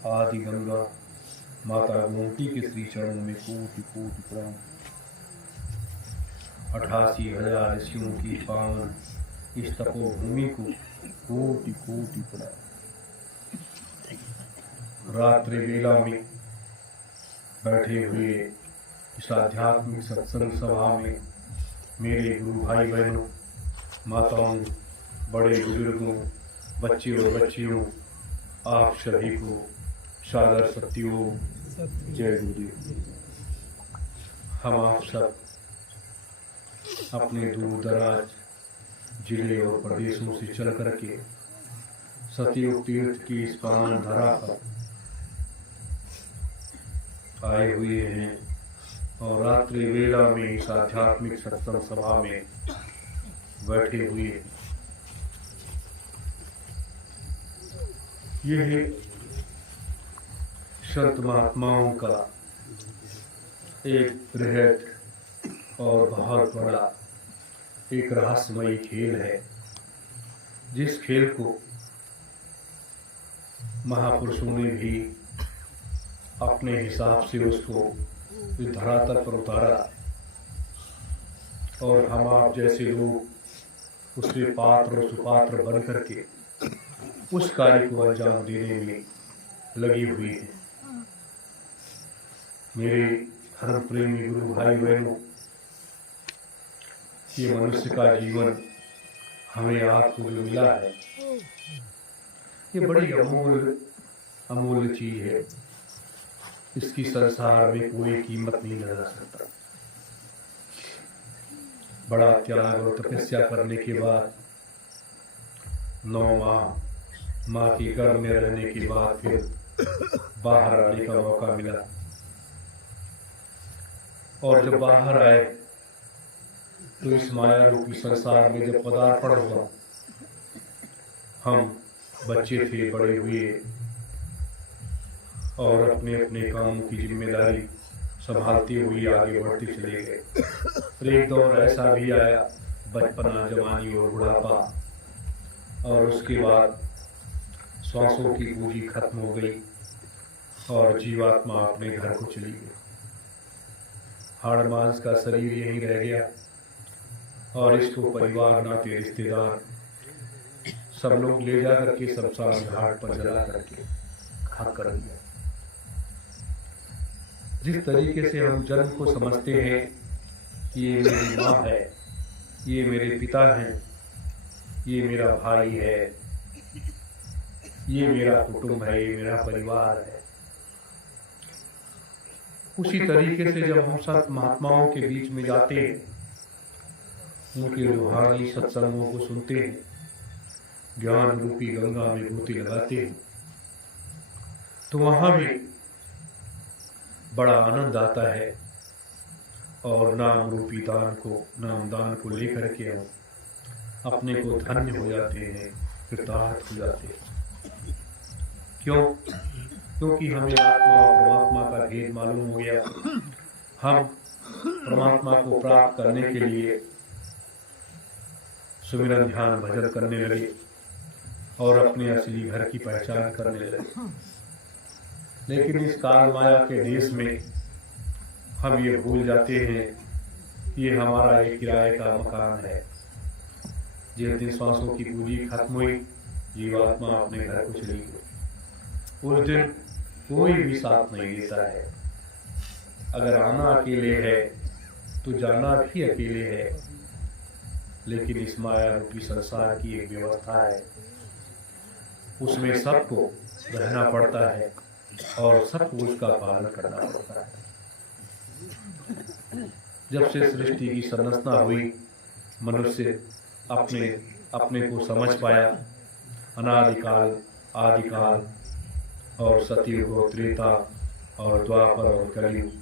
आदि गंगा माता गोमती के श्री चरणों में कोटि कोटि प्रणाम। 88,000 ऋषियों की पावन इस तपोभूमि को कोटि कोटि प्रणाम। रात्रि वेला में बैठे हुए इस आध्यात्मिक सत्संग सभा में मेरे गुरु भाई बहनों, माताओं, बड़े बुजुर्गों, बच्चे और बच्चियों, आप सभी को सादर सत्यों जय गुरुदेव। हम आप सब अपने दूर दराज जिले और प्रदेशों से चल करके सतयुग तीर्थ की इस पावन धरा पर आए हुए हैं और रात्रि वेला में इस आध्यात्मिक सत्संग सभा में बैठे हुए हैं। ये है संत महात्माओं का एक बृहद और बहुत बड़ा एक रहस्यमयी खेल है, जिस खेल को महापुरुषों ने भी अपने हिसाब से उसको इस धरातल पर उतारा और हम आप जैसे लोग उसके पात्र और सुपात्र बन करके उस कार्य को अंजाम देने में लगी हुई है। मेरे धर्म प्रेमी गुरु भाई बहनों, ये मनुष्य का जीवन हमें आपको जो मिला है, ये बड़ी अमूल्य चीज है। इसकी संसार में कोई कीमत नहीं लगा सकता। बड़ा त्याग और तपस्या करने के बाद 9 माह माँ की गर्भ में रहने के बाद फिर बाहर आने का मौका मिला और जब बाहर आए तो इस माया रूपी संसार में जब पदार्पण हुआ, हम बच्चे थे, बड़े हुए और अपने अपने कामों की जिम्मेदारी संभालते हुए आगे बढ़ते चले गए। फिर एक दौर ऐसा भी आया, बचपना, जवानी और बुढ़ापा, और उसके बाद श्वासों की पूंजी खत्म हो गई और जीवात्मा अपने घर को चली गई। हाड़ मांस का शरीर यहीं रह गया और इसको परिवार, नाते, रिश्तेदार सब लोग ले जा करके शमशान घाट पर जला करके खाक कर दिया। जिस तरीके से हम जन्म को समझते हैं कि ये मेरी माँ है, ये मेरे पिता हैं, ये मेरा भाई है, ये मेरा कुटुंब है, ये मेरा परिवार है, उसी तरीके से जब हम संत महात्माओं के बीच में जाते हैं, उनके रूहानी सत्संगों को सुनते हैं, ज्ञान रूपी गंगा में डुबकी लगाते हैं, तो वहां भी बड़ा आनंद आता है और नाम रूपी दान को, नामदान को लेकर के हम अपने को धन्य हो जाते हैं, कृतार्थ हो जाते हैं। क्यों? क्योंकि हमें आत्मा और परमात्मा का भेद मालूम हो गया। हम परमात्मा को प्राप्त करने के लिए सुमिरन, ध्यान, भजन करने लगे और अपने असली घर की पहचान करने लगे। लेकिन इस काल माया के देश में हम ये भूल जाते हैं कि ये हमारा एक किराए का मकान है। जिस दिन श्वासों की पूंजी खत्म हुई, जीवात्मा अपने घर को चली गई। उस दिन कोई भी साथ नहीं देता है। अगर आना अकेले है तो जाना भी अकेले है। लेकिन इस माया रूपी संसार की एक व्यवस्था है, उसमें सबको रहना पड़ता है और सबको उसका पालन करना पड़ता है। जब से सृष्टि की संरचना हुई, मनुष्य अपने को समझ पाया। अनादिकाल, आदिकाल और सतयुग और त्रेता और द्वापर और कलयुग,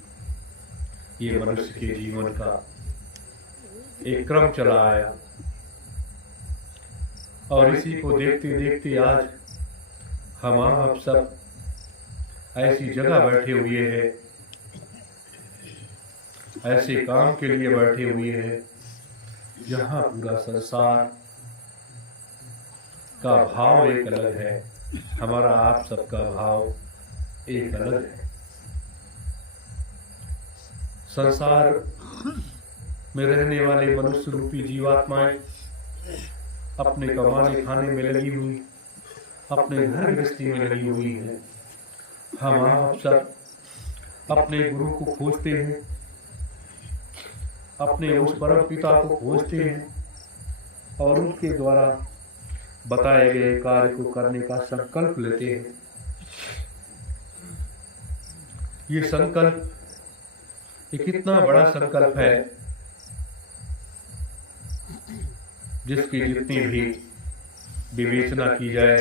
ये मनुष्य के जीवन का एक क्रम चला आया और इसी को देखते देखते आज हम आप सब ऐसी जगह बैठे हुए हैं, ऐसे काम के लिए बैठे हुए हैं जहाँ पूरा संसार का भाव एक अलग है। हमारा आप सबका भाव एक अलग है। संसार में रहने वाले मनुष्य रूपी जीवात्माएं अपने कमाने खाने में लगी हुई, अपने घर गृहस्थी में लगी हुई है। हम आप सब अपने गुरु को खोजते हैं, अपने उस परम पिता को खोजते हैं और उनके द्वारा बताए गए कार्य को करने का संकल्प लेते हैं। ये संकल्प एक इतना बड़ा संकल्प है जिसकी जितनी भी विवेचना की जाए,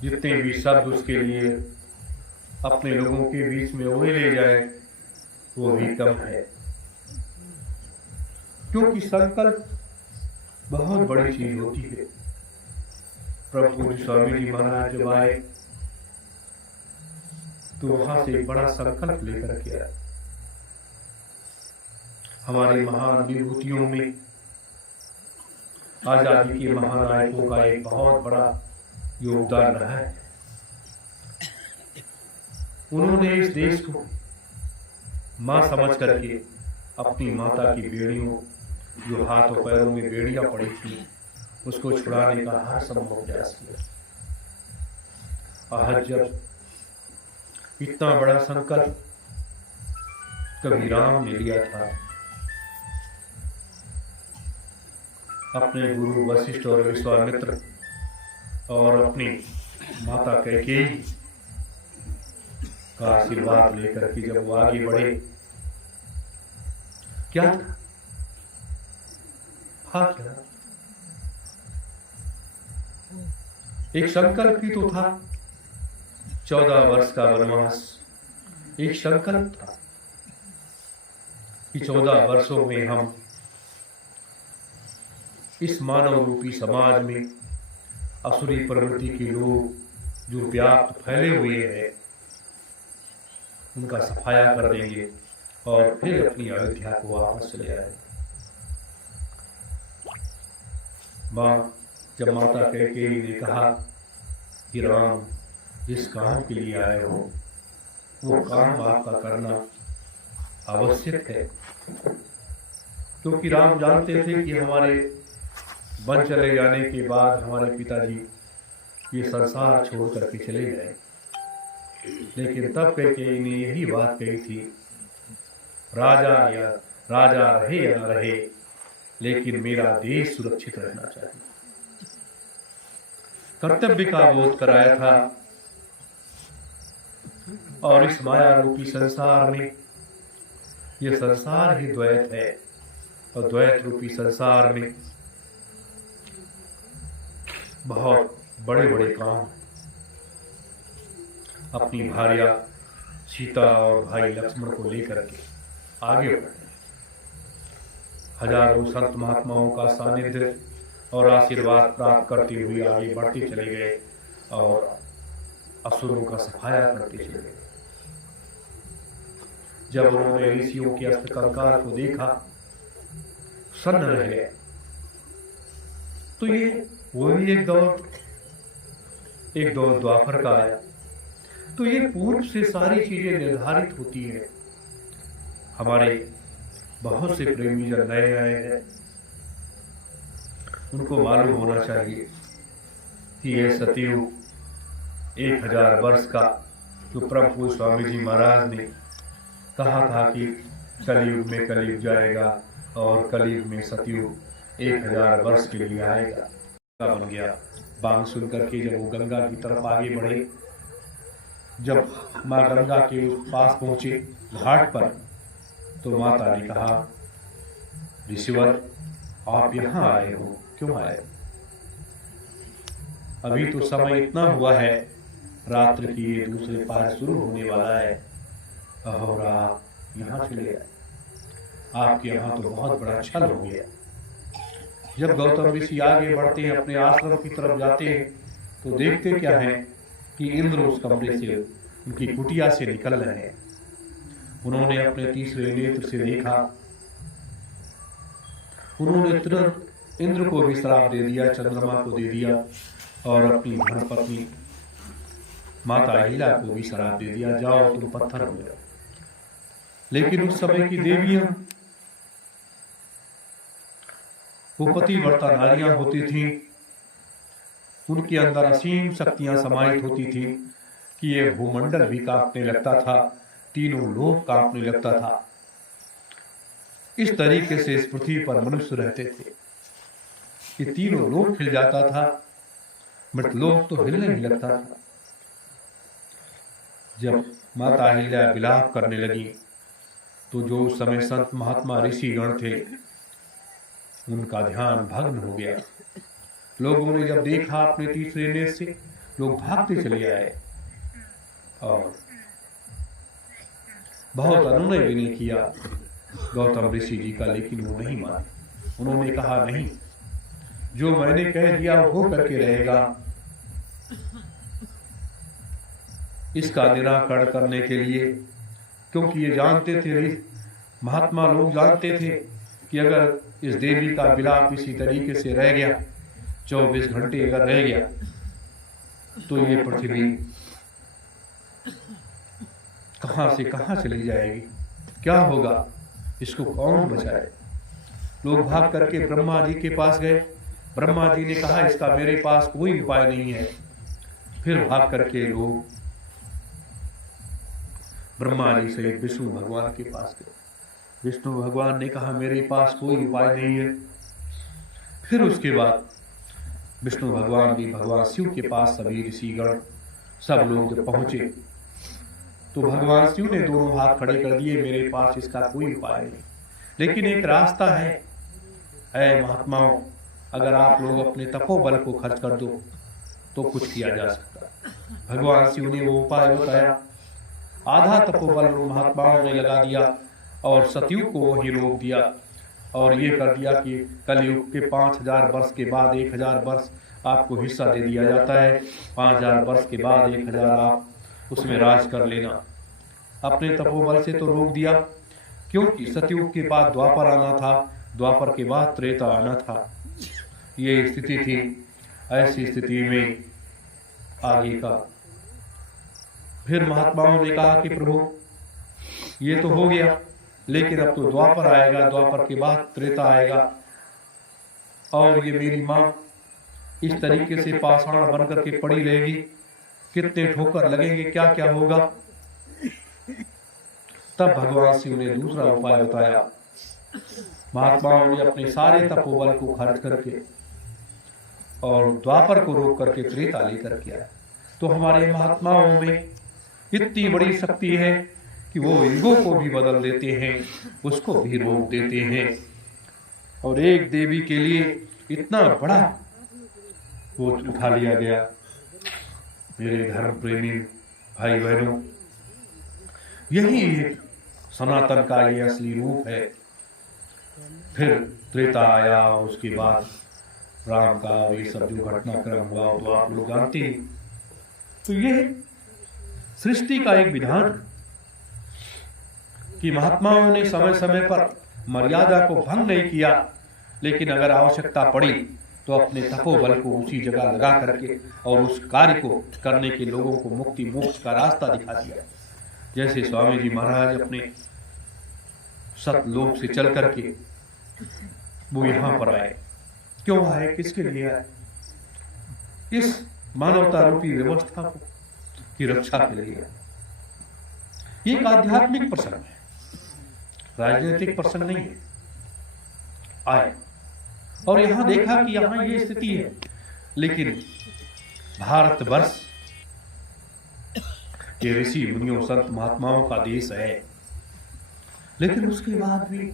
जितने भी शब्द उसके लिए अपने लोगों के बीच में उड़े जाए, वो भी कम है। क्योंकि संकल्प बहुत बड़ी चीज होती है। प्रभु पूज्य स्वामी जी महाराज जब आए तो वहां से एक बड़ा संकल्प लेकर के आए। हमारी महान विभूतियों में आजादी के महानायकों का एक बहुत बड़ा योगदान रहा है। उन्होंने इस देश को मां समझ करके अपनी माता की बेड़ियों, जो हाथ और पैरों में बेड़ियां पड़ी थी, उसको छुड़ाने का हर संभव प्रयास किया। आज जब इतना बड़ा संकल्प कभी राम ने लिया था, अपने गुरु वशिष्ठ और विश्वामित्र और अपनी माता कैकेयी का आशीर्वाद लेकर के जब वो आगे बढ़े, क्या था? क्या एक संकल्प ही तो था। 14 वर्ष का वनवास एक संकल्प था कि 14 वर्षों में हम इस मानव रूपी समाज में असुरी प्रवृत्ति के लोग जो व्याप्त फैले हुए हैं, उनका सफाया कर देंगे और फिर अपनी अयोध्या को वापस चले आएंगे। जब माता कैकेयी ने कहा कि राम, जिस काम के लिए आए हो वो काम आपका करना आवश्यक है, क्योंकि राम जानते थे कि हमारे वन चले जाने के बाद हमारे पिताजी ये संसार छोड़ करके चले गए। लेकिन तब कैकेयी ने यही बात कही थी, राजा रहे या न रहे, लेकिन मेरा देश सुरक्षित रहना चाहिए। कर्तव्य का बोध कराया था। और इस माया रूपी संसार में, ये संसार ही द्वैत है और द्वैत रूपी संसार में बहुत बड़े बड़े काम। अपनी भार्या सीता और भाई लक्ष्मण को लेकर के आगे बढ़े। हजारों संत महात्माओं का सानिध्य और आशीर्वाद प्राप्त करते हुए आगे बढ़ते चले गए और असुरों का सफाया करते चले गए। जब उन्होंने ऋषियों के अस्त्र कंकाल को देखा, सन्न रह गए। तो ये वो भी एक दौर द्वापर का आया। तो ये पूर्व से सारी चीजें निर्धारित होती है। हमारे बहुत से प्रेमी जन नए आए हैं, उनको मालूम होना चाहिए कि यह सतयुग 1000 वर्ष का जो प्रभु स्वामी जी महाराज ने कहा था कि कलयुग में कलयुग जाएगा और कलयुग में सतयुग 1000 वर्ष के लिए आएगा, बन गया। बांग सुन करके जब वो गंगा की तरफ आगे बढ़े, जब माँ गंगा के पास पहुंचे घाट पर, तो माता ने कहा, ऋषिवर आप यहाँ आए हो, क्यों आए? अभी तो समय इतना हुआ है, रात्र की ये दूसरे पहर शुरू होने वाला है और आप यहाँ चले आए। आपके यहाँ तो बहुत बड़ा छल हो गया। जब गौतम ऋषि आगे बढ़ते हैं, अपने आश्रम की तरफ जाते हैं, तो देखते क्या है कि इंद्र उस कमरे से, उनकी कुटिया से निकल रहे हैं। उन्होंने अपने तीसरे नेत्र से देखा। उन्होंने तुरंत इंद्र को भी श्राप दे दिया, चंद्रमा को दे दिया और अपनी धर्मपत्नी माता अहिल्या को भी श्राप दे दिया, जाओ तुम पत्थर हो जाओ। लेकिन उस समय की देवियां वो पतिव्रता नारियां होती थीं, उनके अंदर असीम शक्तियां समाहित होती थीं कि ये भूमंडल भी कांपने लगता था, तीनों लोक कांपने लगता था। इस तरीके से इस पृथ्वी पर मनुष्य रहते थे कि तीनों लोक हिल जाता था, मृतलोक तो हिलने ही लगता था। जब माता अहिल्या विलाप करने लगी तो जो उस समय संत महात्मा ऋषिगण थे उनका ध्यान भग्न हो गया। लोगों ने जब देखा अपने तीसरे नेत्र से, लोग भागते चले आए और बहुत अनुनय भी नहीं किया गौतम ऋषि जी का, लेकिन वो नहीं माने। उन्होंने कहा नहीं, जो मैंने कह दिया वो करके रहेगा। इसका निराकरण करने के लिए, क्योंकि ये जानते थे, महात्मा लोग जानते थे कि अगर इस देवी का विलाप इसी तरीके से रह गया, 24 घंटे अगर रह गया, तो ये पृथ्वी कहां से कहां चली जाएगी, क्या होगा, इसको कौन बचाए। लोग भाग करके ब्रह्मा जी के पास गए। ब्रह्मा जी ने कहा इसका मेरे पास कोई उपाय नहीं है। फिर भाग करके लोग ब्रह्मा जी से विष्णु भगवान के पास गए। विष्णु भगवान ने कहा मेरे पास कोई उपाय नहीं है। फिर उसके बाद विष्णु भगवान भी भगवान शिव के पास सभी ऋषिगण सब लोग जब पहुंचे तो भगवान शिव ने दोनों हाथ खड़े कर दिए, मेरे पास इसका कोई उपाय नहीं, लेकिन एक रास्ता है। ऐ महात्माओं, अगर आप लोग अपने तपोबल को खर्च कर दो तो कुछ किया जा सकता है। भगवान शिव ने वो उपाय बताया। आधा तपोबल महात्माओं ने लगा दिया और सतयुग को वही रोक दिया और ये कर दिया कि कलयुग के 5000 वर्ष के बाद 1000 वर्ष आपको हिस्सा दे दिया जाता है। 5000 वर्ष के बाद 1000 आप उसमें राज कर लेना। अपने तपोबल से तो रोक दिया, क्योंकि सतयुग के बाद द्वापर आना था, द्वापर के बाद त्रेता आना था, ये स्थिति थी। ऐसी स्थिति में आगे का फिर महात्माओं ने कहा कि प्रभु ये तो हो गया, लेकिन अब तो द्वापर आएगा, द्वापर के बाद त्रेता आएगा और ये मेरी माँ इस तरीके से पाषाण बनकर के पड़ी रहेगी, कितने ठोकर लगेंगे, क्या क्या होगा। तब भगवान शिव ने दूसरा उपाय बताया। महात्माओं ने अपने सारे तपोबल को खर्च करके और द्वापर को रोक करके त्रेता लेकर के आया। तो हमारे महात्माओं में इतनी बड़ी शक्ति है कि वो युगों को भी बदल देते हैं, उसको भी रोक देते हैं। और एक देवी के लिए इतना बड़ा वो उठा लिया गया। मेरे धर्म प्रेमी भाई बहनों, यही एक सनातन का ये असली रूप है। फिर त्रेता आया और उसके बाद राम का ये सब जो घटनाक्रम हुआ तो आप लोग जानते हैं। तो ये सृष्टि का एक विधान कि महात्माओं ने समय समय पर मर्यादा को भंग नहीं किया, लेकिन अगर आवश्यकता पड़ी तो अपने तपोबल को उसी जगह लगा करके और उस कार्य को करने के लोगों को मुक्ति मोक्ष का रास्ता दिखा दिया। जैसे स्वामी जी महाराज अपने सतलोक से चल करके वो यहाँ पर आए। क्यों आए, किसके लिए आए? इस मानवता रूपी व्यवस्था को की रक्षा के लिए। ये एक आध्यात्मिक प्रसंग है, राजनीतिक प्रसंग नहीं है। आए और यहां देखा कि यहां ये स्थिति है, लेकिन भारतवर्ष ये ऋषि मुनियों संत महात्माओं का देश है। लेकिन उसके बाद भी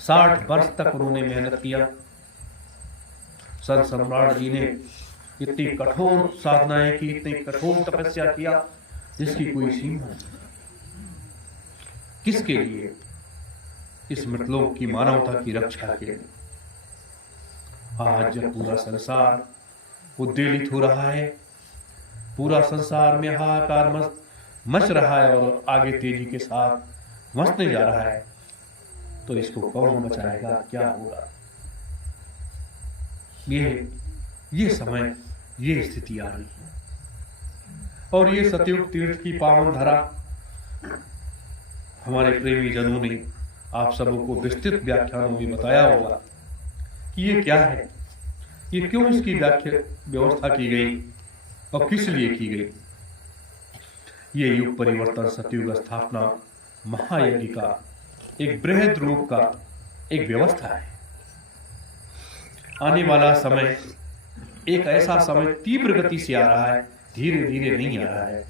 60 वर्ष तक उन्होंने मेहनत किया। संत सम्राट जी ने इतनी कठोर साधनाएं की, इतनी कठोर तपस्या किया जिसकी कोई सीमा नहीं। किसके लिए? इस मृतलोक की मानवता की रक्षा के लिए। आज जब पूरा संसार उद्वेलित हो रहा है, पूरा संसार में हाहाकार मच रहा है और आगे तेजी के साथ मचने जा रहा है, तो इसको कौन बचाएगा, क्या होगा? ये समय, ये स्थिति आ रही है। और ये सतयुग तीर्थ की पावन धरा हमारे प्रेमी जनों ने आप सबको विस्तृत व्याख्यानों में बताया होगा कि ये क्या है, ये क्यों इसकी व्याख्या व्यवस्था की गई और किस लिए की गई। ये युग परिवर्तन सतयुग स्थापना महायज्ञ का एक बृहद रूप का एक व्यवस्था है। आने वाला समय एक ऐसा समय तीव्र गति से आ रहा है, धीरे धीरे नहीं आ रहा है,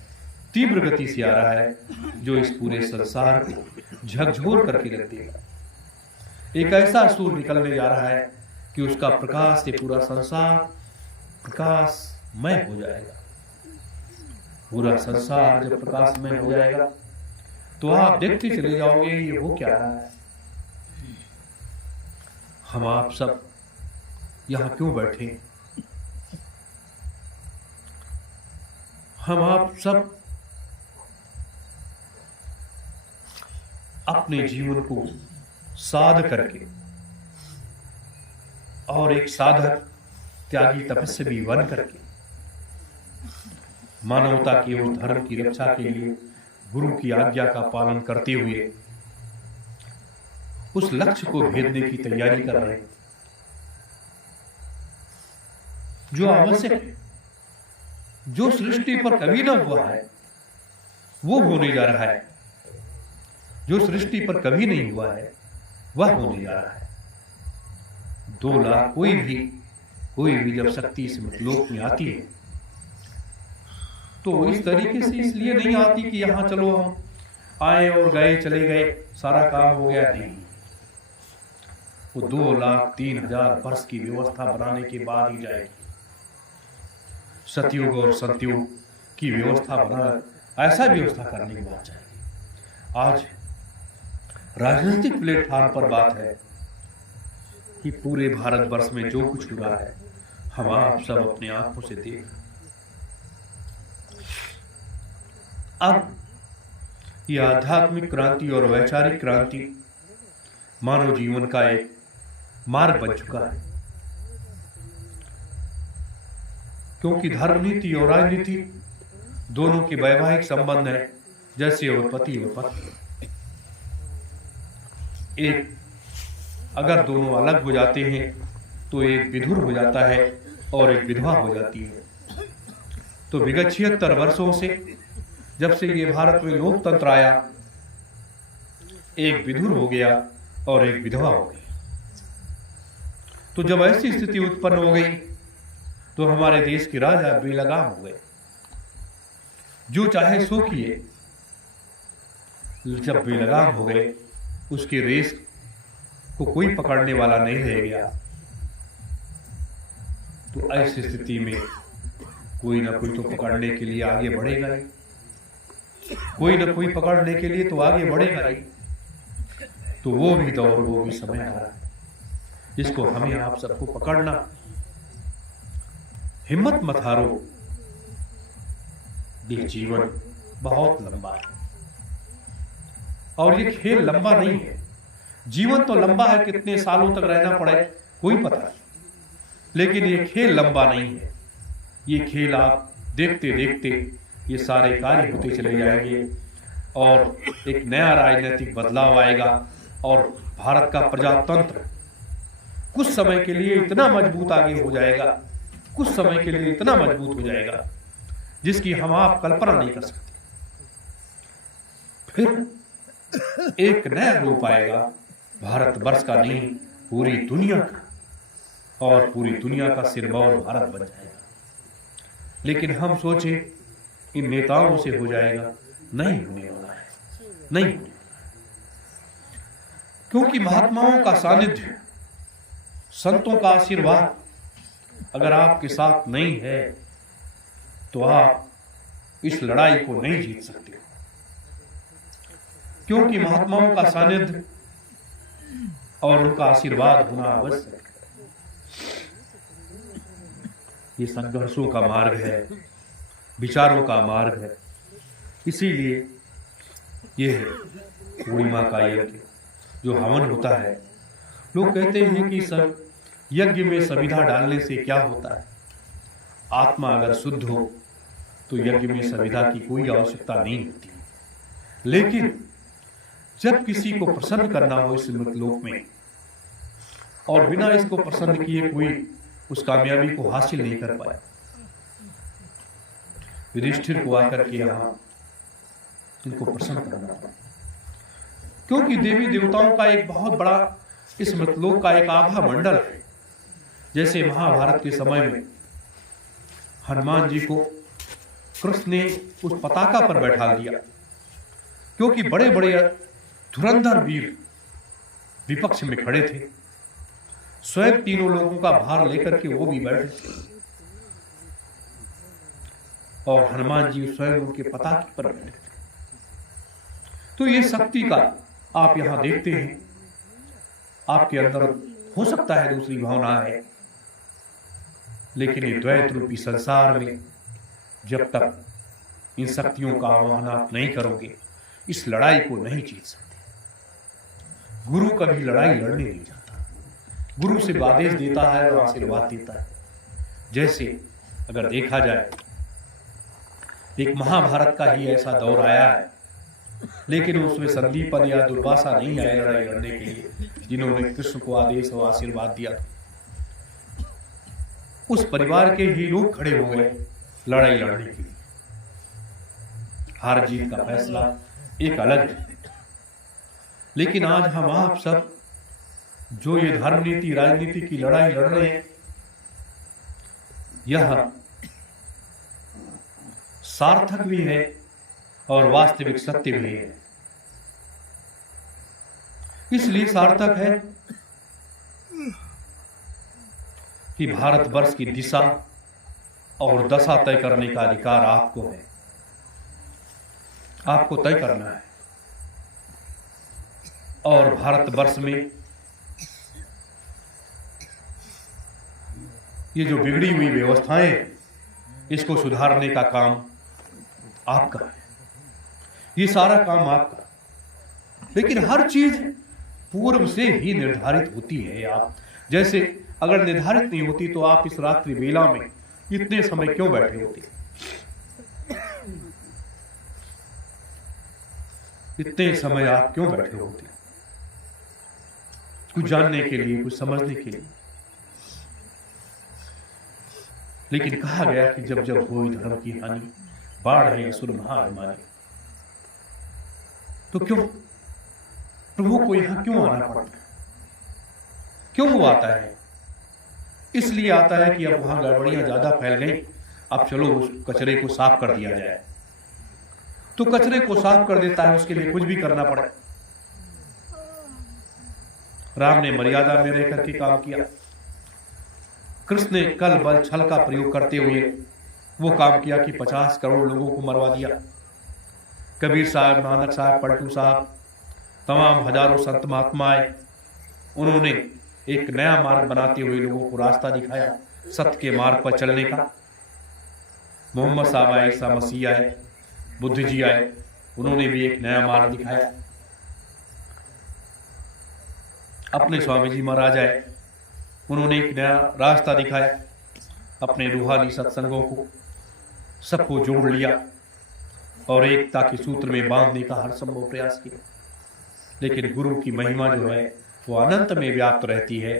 तीव्र गति से आ रहा है, जो इस पूरे संसार को झकझोर करके रख देगा। एक ऐसा सूर्य निकलने जा रहा है कि उसका प्रकाश से पूरा संसार प्रकाशमय हो जाएगा। पूरा संसार जब प्रकाशमय हो जाएगा तो आप देखते चले जाओगे ये हो क्या रहा है। हम आप सब यहां क्यों बैठे, हम आप सब अपने जीवन को साध करके और एक साधक त्यागी तपस्वी बन करके मानवता के उस धर्म की रक्षा के लिए गुरु की आज्ञा का पालन करते हुए उस लक्ष्य को भेदने की तैयारी कर रहे हैं, जो आवश्यक है, जो सृष्टि पर कभी न हुआ है वो होने जा रहा है, जो सृष्टि पर कभी नहीं हुआ है वह होने जा रहा है। 2 लाख कोई भी जब शक्ति इस लोक में आती है तो इस तरीके से इसलिए नहीं आती कि यहां चलो हम आए और गए चले गए सारा काम हो गया, नहीं। वो 2,03,000 वर्ष की व्यवस्था बनाने के बाद ही जाएगी। सतयुग और सतयुग की व्यवस्था बना ऐसा व्यवस्था करने के बाद जाएगी। आज राजनीतिक प्लेटफॉर्म पर बात है कि पूरे भारतवर्ष में जो कुछ हो रहा है हम आप सब अपनी आंखों से देख। अब यह आध्यात्मिक क्रांति और वैचारिक क्रांति मानव जीवन का एक मार्ग बन चुका है, क्योंकि धर्म नीति और राजनीति दोनों के वैवाहिक संबंध है जैसे और पति और पत्नी। एक अगर दोनों अलग हो जाते हैं तो एक विधुर हो जाता है और एक विधवा हो जाती है। तो विगत 76 वर्षों से जब से ये भारत में लोकतंत्र आया, एक विधुर हो गया और एक विधवा हो गई। तो जब ऐसी स्थिति उत्पन्न हो गई तो हमारे देश के राजा बेलगाम हो गए, जो चाहे सो किए। जब बेलगाम हो गए उसके रेस को कोई पकड़ने वाला नहीं रह गया। तो ऐसी स्थिति में कोई ना कोई तो पकड़ने के लिए आगे बढ़ेगा ही, कोई ना कोई पकड़ने के लिए तो आगे बढ़ेगा ही। तो वो भी दौर, वो भी समय आ रहा है जिसको हमें आप सबको पकड़ना। हिम्मत मत हारो, ये जीवन बहुत लंबा है और ये खेल लंबा नहीं है। जीवन तो लंबा है, कितने सालों तक रहना पड़े कोई पता नहीं, लेकिन ये खेल लंबा नहीं है। ये खेल आप देखते देखते ये सारे कार्य होते चले जाएंगे और एक नया राजनीतिक बदलाव आएगा और भारत का प्रजातंत्र कुछ समय के लिए इतना मजबूत आगे हो जाएगा, कुछ समय के लिए इतना मजबूत हो जाएगा जिसकी हम आप कल्पना नहीं कर सकते। फिर एक नया रूप आएगा भारतवर्ष का नहीं, पूरी दुनिया का, और पूरी दुनिया का सिरमौर भारत बन जाएगा। लेकिन हम सोचे इन नेताओं से हो जाएगा, नहीं होने वाला है, नहीं। क्योंकि महात्माओं का सानिध्य, संतों का आशीर्वाद अगर आपके साथ नहीं है तो आप इस लड़ाई को नहीं जीत सकते। क्योंकि महात्माओं का सानिध्य और उनका आशीर्वाद होना आवश्यक है। ये संघर्षों का मार्ग है, विचारों का मार्ग है। इसीलिए यह पूर्णिमा का यज्ञ जो हवन होता है, लोग कहते हैं कि सब यज्ञ में समिधा डालने से क्या होता है। आत्मा अगर शुद्ध हो तो यज्ञ में संविदा की कोई आवश्यकता नहीं होती। लेकिन जब किसी को प्रसन्न करना हो इस मृतलोक में और बिना इसको प्रसन्न किए कोई उस कामयाबी को हासिल नहीं कर पाए, युधिष्ठिर को आकर के यहाँ इनको प्रसन्न करना पड़ा। क्योंकि देवी देवताओं का एक बहुत बड़ा इस मृतलोक का एक आभा मंडल है। जैसे महाभारत के समय में हनुमान जी को कृष्ण ने उस पताका पर बैठा दिया, क्योंकि बड़े बड़े धुरंधर वीर विपक्ष में खड़े थे। स्वयं तीनों लोगों का भार लेकर के वो भी बैठे थे और हनुमान जी स्वयं उनके पताके पर बैठे थे। तो ये शक्ति का आप यहां देखते हैं। आपके अंदर हो सकता है दूसरी भावना है, लेकिन ये द्वैत रूपी संसार में जब तक इन शक्तियों का आह्वान आप नहीं करोगे, इस लड़ाई को नहीं जीत सकते। गुरु कभी लड़ाई लड़ने नहीं जाता, गुरु से आदेश देता है और आशीर्वाद देता है। जैसे अगर देखा जाए, एक महाभारत का ही ऐसा दौर आया है, लेकिन उसमें संदीपन या दुर्वासा नहीं आए लड़ाई लड़ने के लिए, जिन्होंने कृष्ण को आदेश और आशीर्वाद दिया। उस परिवार के ही लोग खड़े हो गए लड़ाई लड़ने के लिए। हार जीत का फैसला एक अलग है। लेकिन आज हम आप सब जो ये धर्म नीति राजनीति की लड़ाई लड़ रहे हैं, यह सार्थक भी है और वास्तविक सत्य भी है। इसलिए सार्थक है कि भारतवर्ष की दिशा और दशा तय करने का अधिकार आपको है, आपको तय करना है। और भारतवर्ष में ये जो बिगड़ी हुई व्यवस्थाएं हैं, इसको सुधारने का काम आपका है। ये सारा काम आपका, लेकिन हर चीज पूर्व से ही निर्धारित होती है। आप जैसे अगर निर्धारित नहीं होती तो आप इस रात्रि बेला में इतने समय क्यों बैठे होते? इतने समय आप क्यों बैठे होते? कुछ जानने के लिए, कुछ समझने के लिए। लेकिन कहा गया कि जब जब होई धर्म की हानि, बाढ़ है असुर महार मारे, तो क्यों प्रभु को यहां क्यों आना पड़ता है? क्यों वो आता है? इसलिए आता है कि अब वहां गड़बड़ियां ज्यादा फैल गई, अब चलो उस कचरे को साफ कर दिया जाए। तो कचरे को साफ कर देता है, उसके लिए कुछ भी करना पड़े। राम ने मर्यादा में रहकर के काम किया, कृष्ण ने कल बल छल का प्रयोग करते हुए वो काम किया कि 50 करोड़ लोगों को मरवा दिया। कबीर साहब, नानक साहब, पलटू साहब, तमाम हजारों संत महात्मा आए, उन्होंने एक नया मार्ग बनाते हुए लोगों को रास्ता दिखाया सत्य के मार्ग पर चलने का। मोहम्मद साहब आए, ईसा मसीह आए, बुद्ध जी आए, उन्होंने भी एक नया मार्ग दिखाया। अपने स्वामी जी महाराज आए, उन्होंने एक नया रास्ता दिखाया। अपने रूहानी सत्संगों को सबको जोड़ लिया और एकता के सूत्र में बांधने का हर संभव प्रयास किया। लेकिन गुरु की महिमा जो है वो अनंत में व्याप्त रहती है।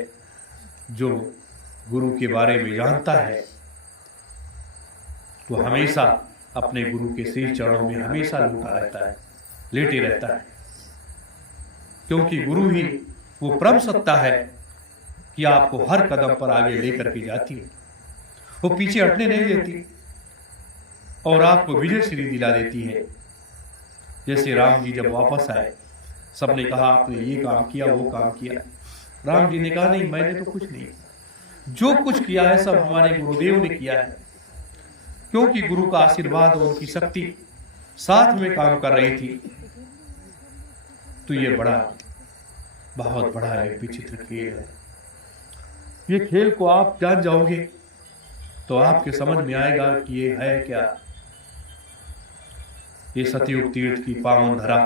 जो गुरु के बारे में जानता है वो हमेशा अपने गुरु के श्री चरणों में हमेशा लूटा रहता है, लेटे रहता है, क्योंकि गुरु ही वो परम सत्ता है कि आपको हर कदम पर आगे लेकर के जाती है। वो पीछे हटने नहीं देती और आपको विजय श्री दिला देती है। जैसे राम जी जब वापस आए, सबने कहा आपने ये काम किया, वो काम किया। राम जी ने कहा नहीं, मैंने तो कुछ नहीं, जो कुछ किया है सब हमारे गुरुदेव ने किया है। क्योंकि गुरु का आशीर्वाद और उनकी शक्ति साथ में काम कर रही थी। तो ये बहुत बड़ा एक विचित्र खेल है। ये खेल को आप जान जाओगे तो आपके समझ में आएगा कि ये है क्या। ये सतयुग तीर्थ की पावन धरा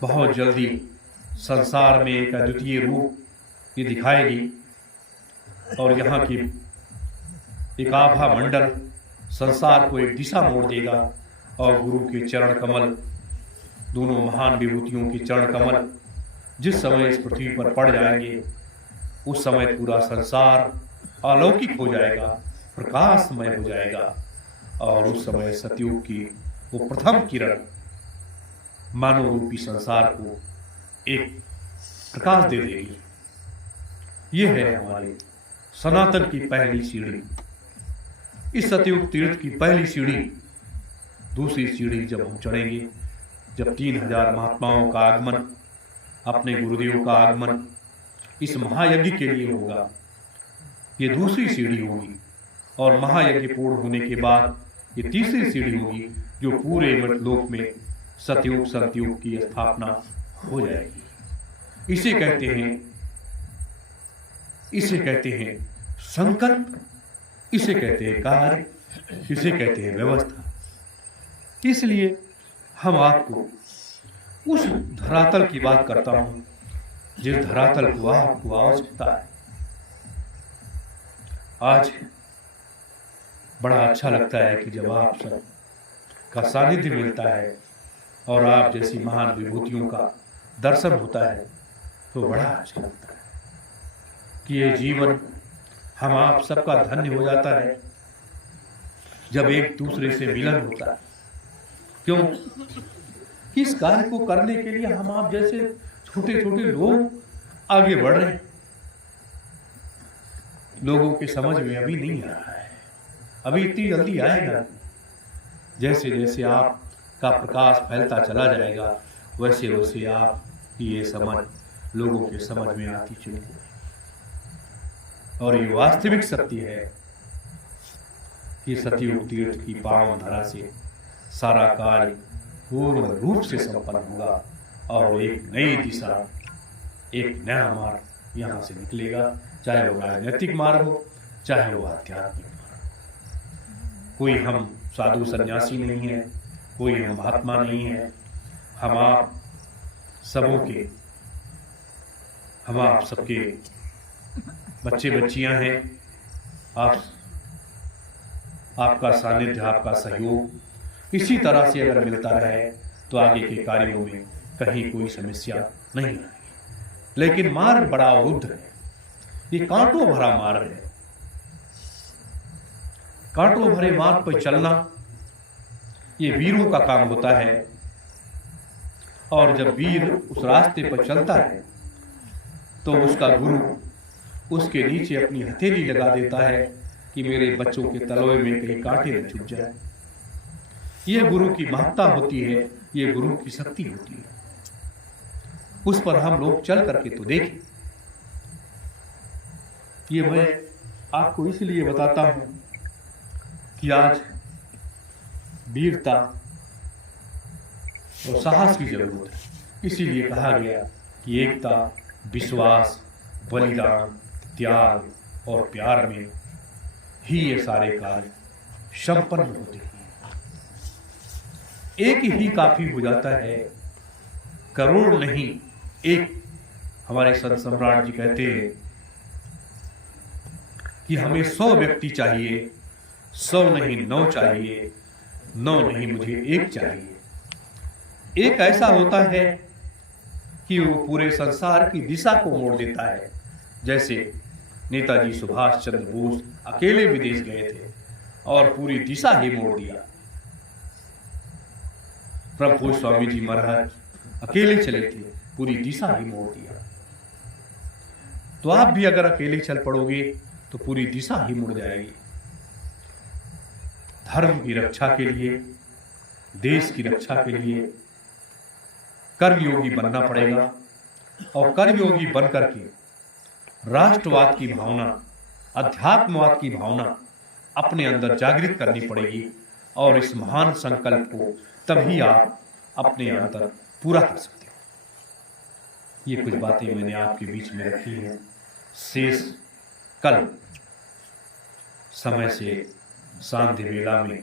बहुत जल्दी संसार में एक अद्वितीय रूप ये दिखाएगी और यहाँ की एक आभा मंडल संसार को एक दिशा मोड़ देगा और गुरु के चरण कमल, दोनों महान विभूतियों के चरण कमल जिस समय इस पृथ्वी पर पड़ जाएंगे, उस समय पूरा संसार अलौकिक हो जाएगा, प्रकाशमय हो जाएगा। और उस समय सतयुग की वो प्रथम किरण मानव रूपी संसार को एक प्रकाश दे देगी। ये है हमारे सनातन की पहली सीढ़ी। इस सतयुग तीर्थ की पहली सीढ़ी। दूसरी सीढ़ी जब हम चढ़ेंगे, जब 3000 महात्माओं का आगमन, अपने गुरुदेव का आगमन इस महायज्ञ के लिए होगा, ये दूसरी सीढ़ी होगी। और महायज्ञ पूर्ण होने के बाद ये तीसरी सीढ़ी होगी, जो पूरे मृतलोक में सतयुग सतयुग की स्थापना हो जाएगी। इसे कहते हैं संकल्प, इसे कहते हैं कार्य, इसे कहते हैं व्यवस्था। इसलिए हम आपको उस धरातल की बात करता हूं जिस धरातल को आपको आवश्यकता है। आज बड़ा अच्छा लगता है कि जब आप सब का सानिध्य मिलता है और आप जैसी महान विभूतियों का दर्शन होता है, तो बड़ा अच्छा लगता है कि ये जीवन हम आप सबका धन्य हो जाता है जब एक दूसरे से मिलन होता है। क्यों? इस कार्य को करने के लिए हम आप जैसे छोटे छोटे लोग आगे बढ़ रहे हैं। लोगों के समझ में अभी नहीं आ रहा है, अभी इतनी जल्दी आएगा। जैसे जैसे आपका प्रकाश फैलता चला जाएगा, वैसे वैसे आपकी ये समझ लोगों के समझ में आती चली। और ये वास्तविक सत्य है कि सतयुग तीर्थ की पावन धरा से सारा कार्य पूर्ण रूप से संपन्न होगा और एक नई दिशा, एक नया मार्ग यहाँ से निकलेगा। चाहे वो राजनीतिक मार्ग हो, चाहे वो आध्यात्मिक मार्ग। कोई हम साधु सन्यासी नहीं है, कोई हम महात्मा नहीं है। हम आप सबके बच्चे बच्चियां हैं। आपका सानिध्य, आपका सहयोग इसी तरह से अगर मिलता रहे तो आगे के कार्यों में कहीं कोई समस्या नहीं आएगी। लेकिन मार्ग बड़ा अवरुद्ध है, ये कांटों भरा मार्ग है। कांटों भरे मार्ग पर चलना ये वीरों का काम होता है। और जब वीर उस रास्ते पर चलता है तो उसका गुरु उसके नीचे अपनी हथेली लगा देता है कि मेरे बच्चों के तलवे में कहीं कांटे न चुभ जाए। ये गुरु की महत्ता होती है, ये गुरु की शक्ति होती है। उस पर हम लोग चल करके तो देखें। ये मैं आपको इसलिए बताता हूं कि आज वीरता और साहस की जरूरत है। इसीलिए कहा गया कि एकता, विश्वास, बलिदान, त्याग और प्यार में ही ये सारे कार्य संपन्न होते हैं। एक ही काफी हो जाता है, करोड़ नहीं एक। हमारे संत सम्राट जी कहते हैं कि हमें 100 व्यक्ति चाहिए, 100 नहीं 9 चाहिए, 9 नहीं मुझे एक चाहिए। एक ऐसा होता है कि वो पूरे संसार की दिशा को मोड़ देता है। जैसे नेताजी सुभाष चंद्र बोस अकेले विदेश गए थे और पूरी दिशा ही मोड़ दिया। प्रभु स्वामी जी महाराज अकेले चले थे, पूरी दिशा ही मोड़ दिया। तो आप भी अगर अकेले चल पड़ोगे तो पूरी दिशा ही मुड़ जाएगी। धर्म की रक्षा के लिए, देश की रक्षा के लिए कर्मयोगी बनना पड़ेगा। और कर्मयोगी बन करके राष्ट्रवाद की भावना, अध्यात्मवाद की भावना अपने अंदर जागृत करनी पड़ेगी। और इस महान संकल्प को तभी आप अपने अंदर पूरा कर सकते हो। ये कुछ बातें मैंने आपके बीच में रखी हैं। शेष कल समय से सांध्य वेला में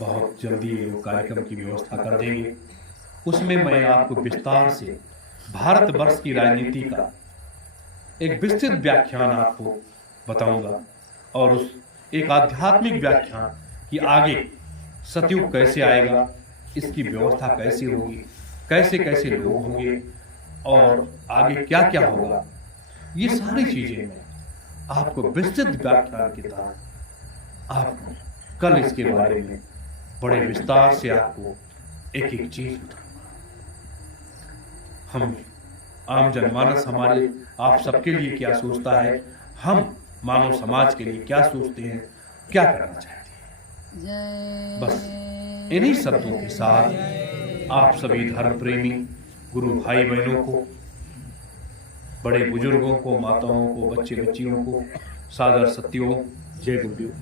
बहुत जल्दी वो कार्यक्रम की व्यवस्था कर देंगे। उसमें मैं आपको विस्तार से भारतवर्ष की राजनीति का एक विस्तृत व्याख्यान आपको बताऊंगा। और उस एक आध्यात्मिक व्याख्यान कि आगे सतयुग कैसे आएगा, इसकी व्यवस्था कैसे होगी, कैसे कैसे लोग होंगे और आगे क्या क्या होगा, ये सारी चीजें मैं आपको विस्तृत व्याख्यान के तहत आपको कल इसके बारे में बड़े विस्तार से आपको एक एक चीज बताऊंगा। हम आम जनमानस हमारे आप सबके लिए क्या सोचता है, हम मानव समाज के लिए क्या सोचते हैं, क्या करना चाहते हैं। बस इन्हीं शब्दों के साथ आप सभी धर्म प्रेमी गुरु भाई बहनों को, बड़े बुजुर्गों को, माताओं को, बच्चे बच्चियों को सादर सत्यों, जय गुरुदेव।